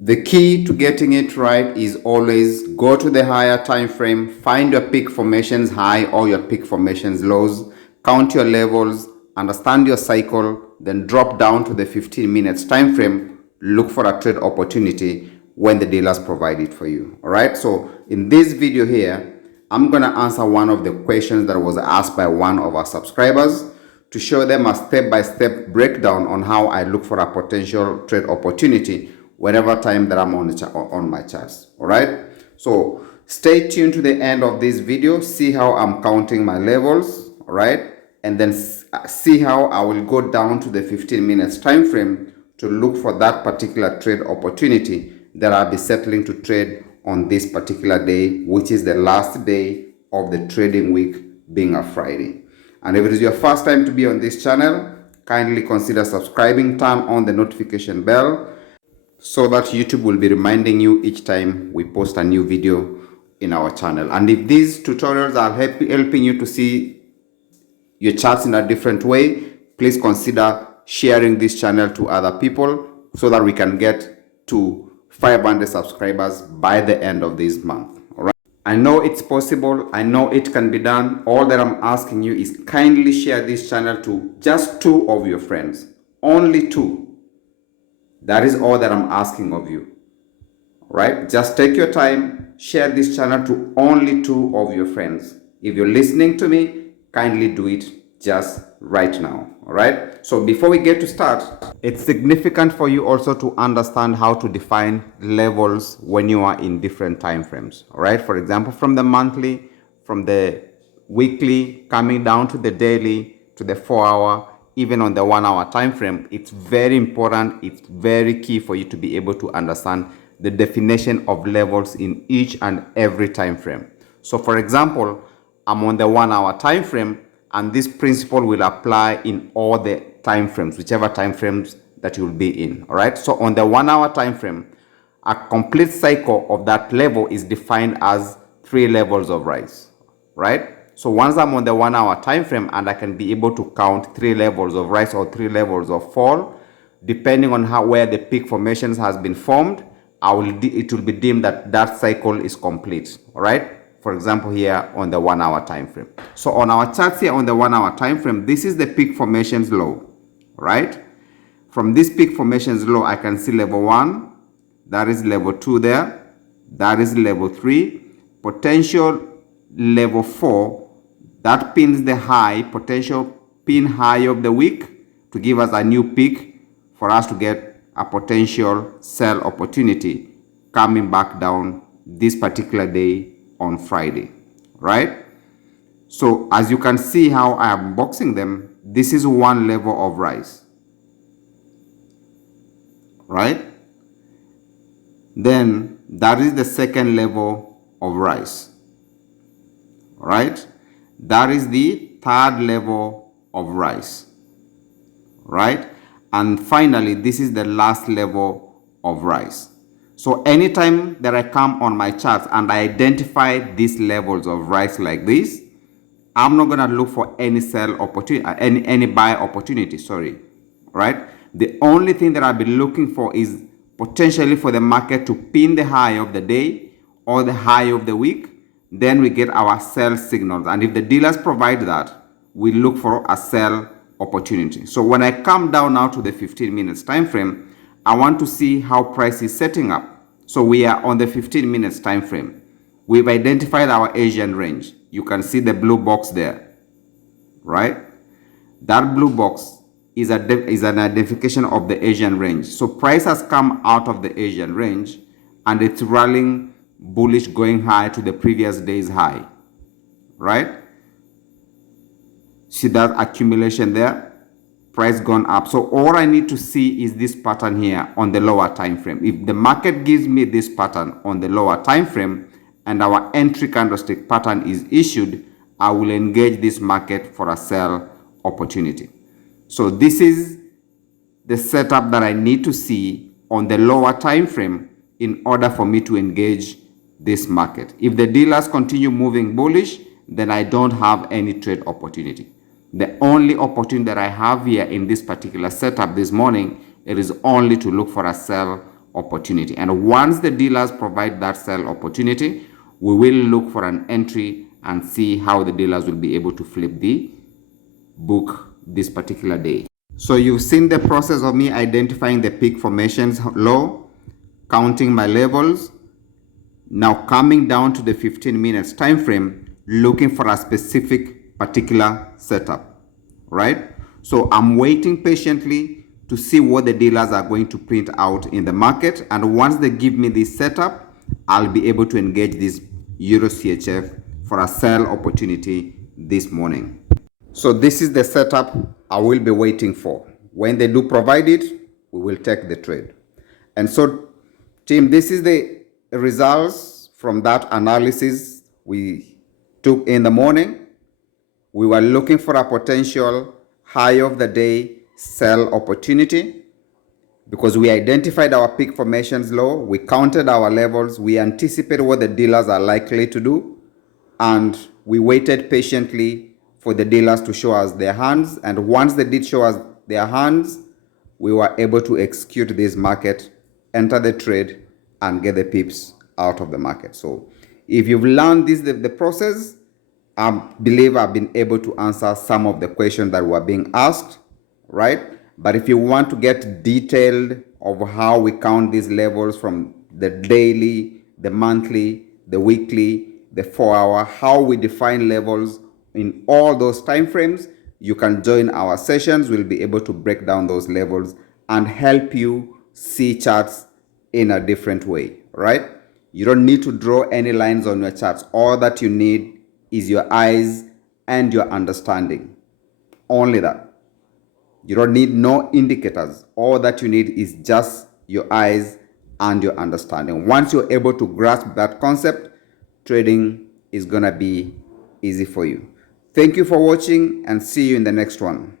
The key to getting it right is always go to the higher time frame, find your peak formations high or your peak formations lows, count your levels, understand your cycle, then drop down to the 15 minutes time frame, look for a trade opportunity when the dealers provide it for you. All right, so in this video here, I'm going to answer one of the questions that was asked by one of our subscribers to show them a step-by-step breakdown on how I look for a potential trade opportunity whenever time that I'm on my charts. All right, so stay tuned to the end of this video, see how I'm counting my levels. All right, and then see how I will go down to the 15 minutes time frame to look for that particular trade opportunity that I'll be settling to trade on this particular day, which is the last day of the trading week, being a Friday. And if it is your first time to be on this channel, kindly consider subscribing, turn on the notification bell so that YouTube will be reminding you each time we post a new video in our channel. And if these tutorials are helping you to see your charts in a different way, please consider sharing this channel to other people so that we can get to 500 subscribers by the end of this month. All right, I know it's possible, I know it can be done. All that I'm asking you is kindly share this channel to just 2 of your friends, only 2. That is all that I'm asking of you. All right, just take your time, share this channel to only 2 of your friends. If you're listening to me, kindly do it just right now. All right, so before we get to start, it's significant for you also to understand how to define levels when you are in different time frames. All right, for example, from the monthly, from the weekly, coming down to the daily, to the 4-hour, even on the 1-hour time frame. It's very important, it's very key for you to be able to understand the definition of levels in each and every time frame. So for example, I'm on the 1-hour time frame, and this principle will apply in all the time frames, whichever time frames that you'll be in. All right, so on the 1-hour time frame, a complete cycle of that level is defined as 3 levels of rise. Right, so once I'm on the 1-hour time frame and I can be able to count 3 levels of rise or 3 levels of fall, depending on where the peak formations has been formed, it will be deemed that that cycle is complete. All right, for example, here on the 1-hour time frame. So on our charts here on the 1-hour time frame, this is the peak formations low. Right, from this peak formations low, I can see level 1, that is level 2 there, that is level 3, potential level 4, that pins the high, potential pin high of the week to give us a new peak for us to get a potential sell opportunity coming back down this particular day on Friday. Right, so as you can see how I am boxing them, this is one level of rise. Right, then that is the second level of rise. Right, that is the third level of rise. Right, and finally this is the last level of rise. So anytime that I come on my charts and I identify these levels of rise like this, I'm not going to look for any sell opportunity, any buy opportunity, sorry. Right, the only thing that I'll be looking for is potentially for the market to pin the high of the day or the high of the week. Then we get our sell signals, and if the dealers provide that, we look for a sell opportunity. So when I come down now to the 15 minutes time frame, I want to see how price is setting up. So we are on the 15 minutes time frame. We've identified our Asian range. You can see the blue box there. Right, that blue box is an identification of the Asian range. So price has come out of the Asian range and it's rallying bullish, going high to the previous day's high. Right, see that accumulation there, price gone up. So all I need to see is this pattern here on the lower time frame. If the market gives me this pattern on the lower time frame and our entry candlestick pattern is issued, I will engage this market for a sell opportunity. So this is the setup that I need to see on the lower time frame in order for me to engage this market. If the dealers continue moving bullish, then I don't have any trade opportunity. The only opportunity that I have here in this particular setup this morning, it is only to look for a sell opportunity. And once the dealers provide that sell opportunity, we will look for an entry and see how the dealers will be able to flip the book this particular day. So you've seen the process of me identifying the peak formations low, counting my levels, now coming down to the 15 minutes time frame, looking for a specific particular setup, right? So I'm waiting patiently to see what the dealers are going to print out in the market, and once they give me this setup, I'll be able to engage this Euro CHF for a sell opportunity this morning. So this is the setup I will be waiting for. When they do provide it, we will take the trade. And so, team, this is the results from that analysis we took in the morning. We were looking for a potential high of the day sell opportunity because we identified our peak formations low, we counted our levels, we anticipated what the dealers are likely to do, and we waited patiently for the dealers to show us their hands. And once they did show us their hands, we were able to execute this market, enter the trade, and get the pips out of the market. So if you've learned this, the process, I believe I've been able to answer some of the questions that were being asked, right? But if you want to get detailed of how we count these levels from the daily, the monthly, the weekly, the 4-hour, how we define levels in all those time frames, you can join our sessions. We'll be able to break down those levels and help you see charts in a different way, right? You don't need to draw any lines on your charts. All that you need is your eyes and your understanding. Only that. You don't need no indicators. All that you need is just your eyes and your understanding. Once you're able to grasp that concept, trading is gonna be easy for you. Thank you for watching and see you in the next one.